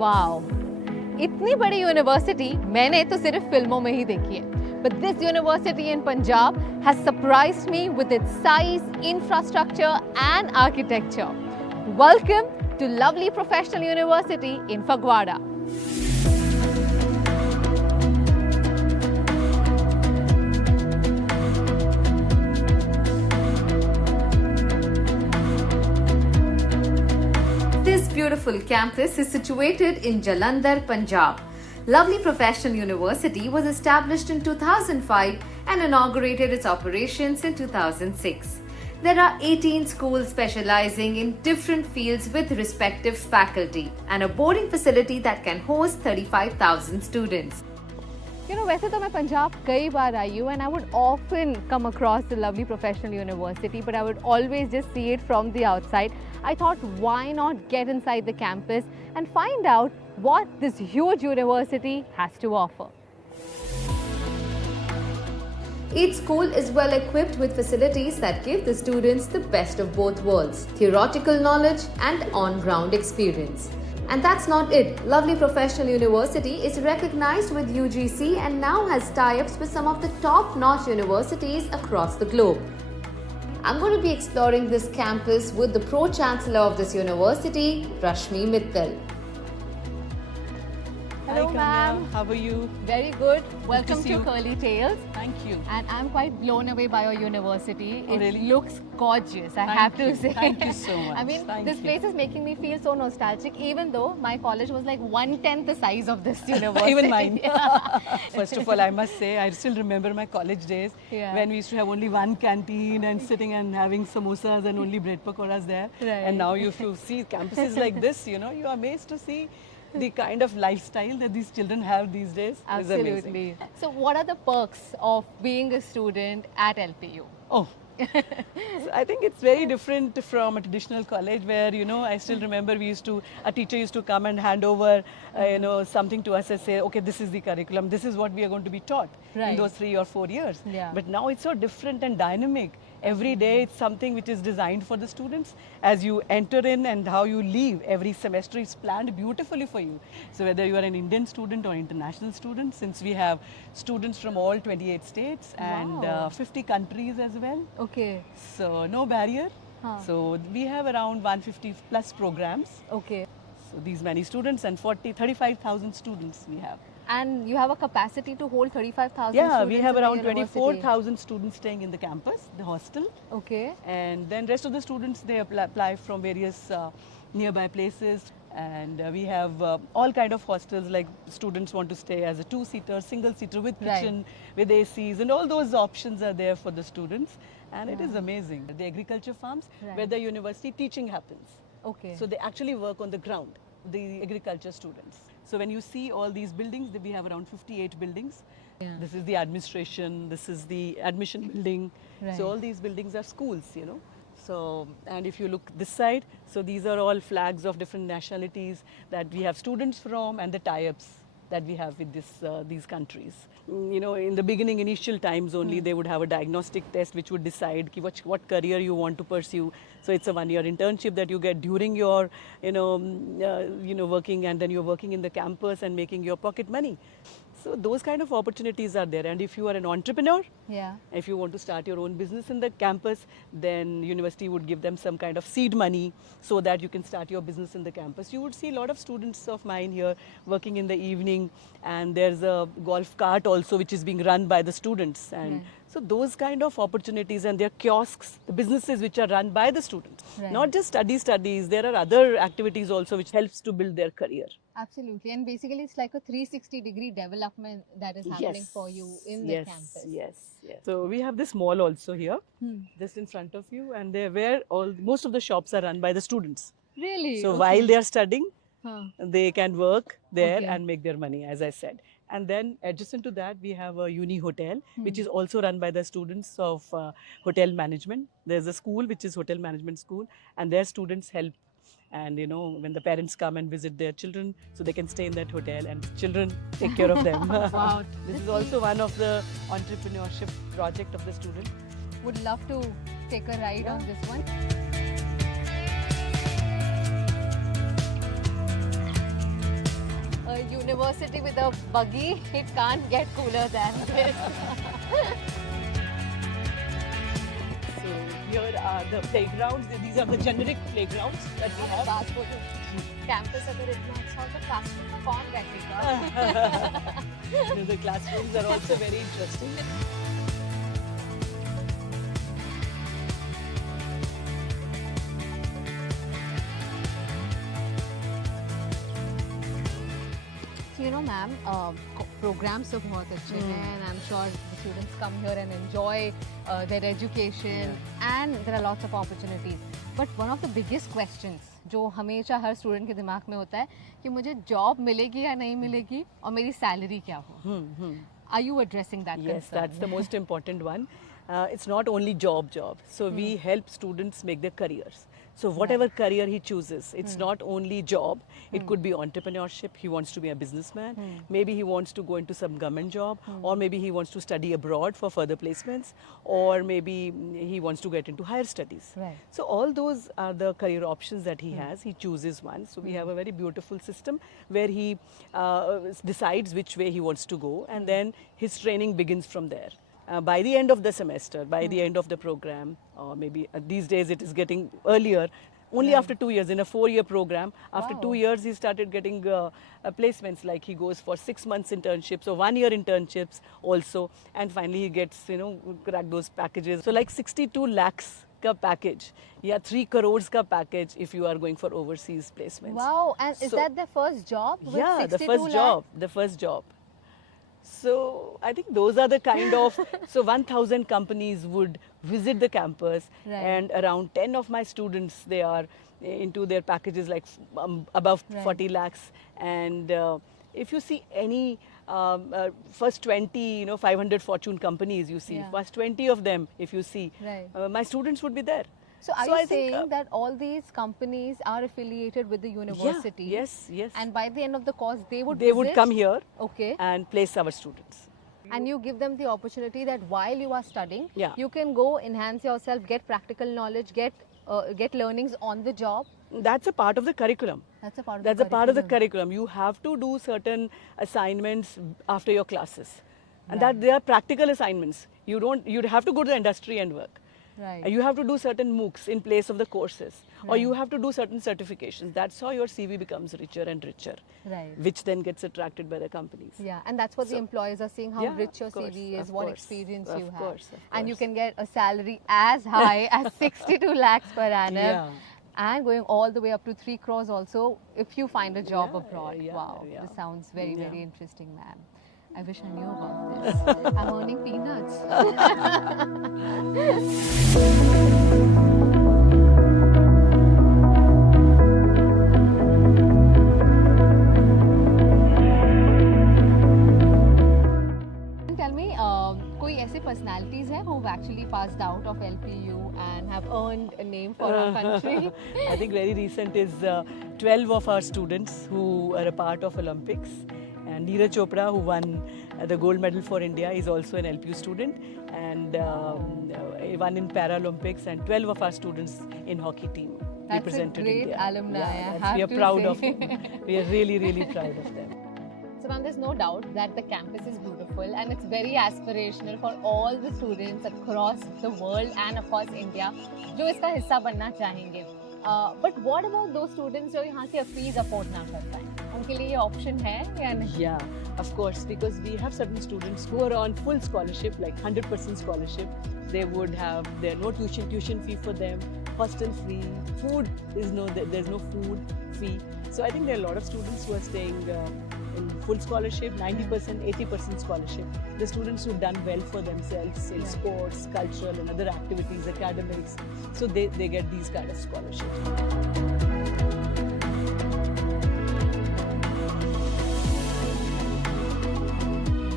Wow, इतनी बड़ी university मैंने तो सिर्फ फिल्मों में ही देखी है. But this university in Punjab has surprised me with its size, infrastructure and architecture. Welcome to lovely professional university in Phagwara. This beautiful campus is situated in Jalandhar, Punjab. Lovely Professional University was established in 2005 and inaugurated its operations in 2006. There are 18 schools specializing in different fields with respective faculty and a boarding facility that can host 35,000 students. You know, वैसे तो मैं पंजाब कई बार आई हूँ and I would often come across the lovely professional university, but I would always just see it from the outside. I thought, why not get inside the campus and find out what this huge university has to offer. Each school is well equipped with facilities that give the students the best of both worlds, theoretical knowledge and on-ground experience. And that's not it. Lovely Professional University is recognized with UGC and now has tie-ups with some of the top-notch universities across the globe. I'm going to be exploring this campus with the Pro-Chancellor of this university, Rashmi Mittal. Hello, Hi, ma'am. Kamya. How are you? Very good. Welcome see to you. Curly Tales. Thank you. And I'm quite blown away by your university. Oh, It really? looks gorgeous, I Thank have to you. say. Thank you so much. I mean, Thank this you. place is making me feel so nostalgic, even though my college was like 1/10 the size of this university. Even mine. Yeah. First of all, I must say, I still remember my college days Yeah. when we used to have only one canteen and sitting and having samosas and only bread pakoras there. Right. And now if you see campuses like this, you know, you are amazed to see the kind of lifestyle that these children have these days. Is amazing. Absolutely. So, what are the perks of being a student at LPU? Oh. So I think it's very different from a traditional college where, you know, I still remember a teacher used to come and hand over, you know, something to us and say, okay, this is the curriculum, this is what we are going to be taught Right. in those 3 or 4 years. Yeah. But now it's so different and dynamic. Every day it's something which is designed for the students. As you enter in and how you leave, every semester is planned beautifully for you. So whether you are an Indian student or international student, since we have students from all 28 states and Wow. 50 countries as well. Okay. So no barrier. Huh. So we have around 150 plus programs. Okay. So these many students and 35,000 students we have. And you have a capacity to hold 35,000 Yeah, students we have in the around university. 24,000 students staying in the campus, the hostel. Okay. And then rest of the students, they apply from various nearby places. And we have all kind of hostels, like students want to stay as a two-seater, single-seater with Right. kitchen, with ACs, and all those options are there for the students. And it is amazing. The agriculture farms, Right. where the university teaching happens. Okay. So they actually work on the ground, the agriculture students. So when you see all these buildings, we have around 58 buildings. Yeah. This is the administration, this is the admission building. Right. So all these buildings are schools, you know. So, and if you look this side, so these are all flags of different nationalities that we have students from and the tie-ups that we have with these countries. You know, in the beginning, initial times only, they would have a diagnostic test which would decide ki what career you want to pursue. So it's a one-year internship that you get during your, working, and then you're working in the campus and making your pocket money. So those kind of opportunities are there. And if you are an entrepreneur, Yeah. if you want to start your own business in the campus, then university would give them some kind of seed money so that you can start your business in the campus. You would see a lot of students of mine here working in the evening, and there's a golf cart also which is being run by the students. And Right. so those kind of opportunities, and their kiosks, the businesses which are run by the students. Right. Not just studies, there are other activities also which helps to build their career. Absolutely. And basically, it's like a 360-degree development that is happening for you in the campus. Yes. So we have this mall also here, just in front of you, and where most of the shops are run by the students. Really? So Okay. while they are studying, Huh. they can work there Okay. and make their money, as I said. And then adjacent to that, we have a uni hotel, which is also run by the students of hotel management. There's a school which is hotel management school, and their students help. And you know, when the parents come and visit their children, so they can stay in that hotel and children take care of them. Wow. This is also one of the entrepreneurship project of the student. Would love to take a ride on this one. university with a buggy, it can't get cooler than this. So here are the playgrounds. These are the generic playgrounds that we have. बात बोलो, campus अगर इतना अच्छा हो तो classroom में कौन बैठेगा? The classrooms are also very interesting. So, you know, ma'am, programs तो बहुत अच्छे हैं, and I'm sure the students come here and enjoy their education, and there are lots of opportunities. But one of the biggest questions जो हमेशा हर student के दिमाग में होता है कि मुझे जॉब मिलेगी या नहीं मिलेगी और मेरी सैलरी क्या हो. Are you addressing that Yes, concern? that's the most important one. It's not only job. So we help students make their careers. So whatever career he chooses, it's not only job. It could be entrepreneurship. He wants to be a businessman. Maybe he wants to go into some government job, or maybe he wants to study abroad for further placements, or maybe he wants to get into higher studies. Right. So all those are the career options that he has. He chooses one. So we have a very beautiful system where he decides which way he wants to go, and then his training begins from there. By the end of the semester, by the end of the program, or maybe these days it is getting earlier, only after 2 years, in a 4-year program, after 2 years he started getting placements, like he goes for 6 months internships or 1-year internships also, and finally he gets, crack those packages. So like 62 lakhs ka package, 3 crores ka package if you are going for overseas placements. Wow, and is So- that their first job? With Yeah, the 62 first lakhs? job, the first job. So I think those are the kind of, so 1,000 companies would visit the campus, Right. and around 10 of my students, they are into their packages like above Right. 40 lakhs. And if you see any first 20, 500 Fortune companies, you see, Yeah. first 20 of them, if you see, Right. my students would be there. So are So I you think, saying that all these companies are affiliated with the university? Yeah, yes. And by the end of the course, they would They would visit? come here Okay. and place our students. And you give them the opportunity that while you are studying, Yeah. you can go enhance yourself, get practical knowledge, get learnings on the job. That's a part of the curriculum. That's a part of That's the a part of the curriculum. curriculum. You have to do certain assignments after your classes, and that they are practical assignments. You have to go to the industry and work. Right. You have to do certain MOOCs in place of the courses, or you have to do certain certifications. That's how your CV becomes richer and richer, Right. which then gets attracted by the companies. Yeah, and that's what the employers are seeing, how Yeah, rich your of course, CV is, of what course, experience of you have. course, of And you course. can get a salary as high as 62 lakhs per annum. Yeah. And going all the way up to 3 crores also if you find a job Yeah, abroad. yeah, Wow, yeah. this sounds very, Yeah. very interesting, ma'am. I wish I knew about this. I'm earning peanuts. Tell me, कोई ऐसे personalities हैं who've actually passed out of LPU and have earned a name for our country? I think very recent is 12 of our students who are a part of Olympics. And Neeraj Chopra, who won the gold medal for India, is also an LPU student, and he won in Paralympics. And 12 of our students in hockey team That's a represented great India. alumni, I that's- have we are to proud say. of them. We are really, really proud of them. So ma'am, there's no doubt that the campus is beautiful and it's very aspirational for all the students across the world and of course India जो इसका हिस्सा बनना चाहेंगे. But what about those students जो यहाँ से fees afford ना कर पाए? उनके लिए ये option है या नहीं? Yeah, of course, because we have certain students who are on full scholarship, like 100% scholarship. They would have no tuition fee for them, hostel free, food there's no food fee. So I think there are a lot of students who are staying in full scholarship, 90%, 80% scholarship. The students who've done well for themselves in sports, cultural and other activities, academics, so they get these kind of scholarships.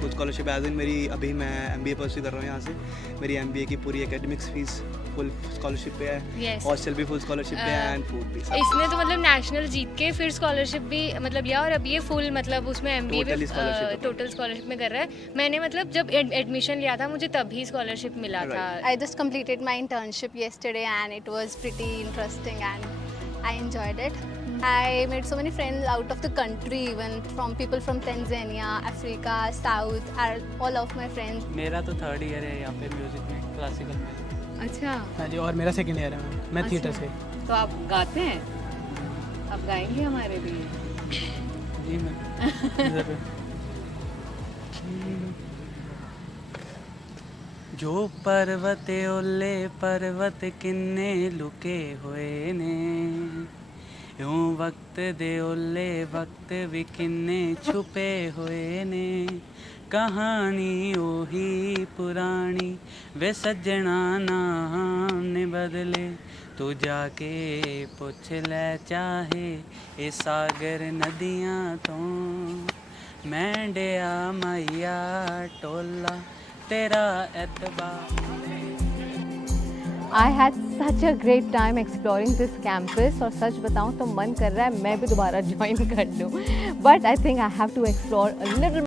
Full scholarship as in मेरी अभी मैं MBA pursue कर रहा हूँ यहाँ से. मेरी MBA की पूरी एकेडमिक्स फीस फुल स्कॉलरशिप पे है, Yes. हॉस्टल भी फुल स्कॉलरशिप पे है एंड फूड भी सब. इसने तो मतलब नेशनल जीत के फिर स्कॉलरशिप भी मतलब लिया और अब ये फुल मतलब उसमें MBA Totally भी scholarship है. टोटल स्कॉलरशिप में कर रहा है. मैंने मतलब जब एडमिशन लिया था मुझे तभी स्कॉलरशिप मिला था. I just completed my internship yesterday and it was pretty interesting and I enjoyed it. I made so many friends out of the country, even from people from Tanzania, Africa, South, are all of my friends. मेरा तो 3rd year है यहाँ पे music में, classical में। अच्छा, हाँ जी, और मेरा 2nd ईयर है मैं थिएटर से। तो आप गाते हैं? आप गाएंगे हमारे लिए? जी मैं ज़रूर। जो पर्वत ओले पर्वत किन्ने लुके होए ने, यूं वक्त दे ओले वक्त भी किन्ने छुपे होए ने, कहानी ओही पुरानी वे सज्जना नाम ने बदले, तू जाके पुछ ले चाहे ए सागर नदियां तो, मैंडिया मैया टोला तेरा एतबार। I had such a great time exploring this campus और सच बताऊं तो मन कर रहा है मैं भी दोबारा ज्वाइन कर लूं, but I think I have to explore a little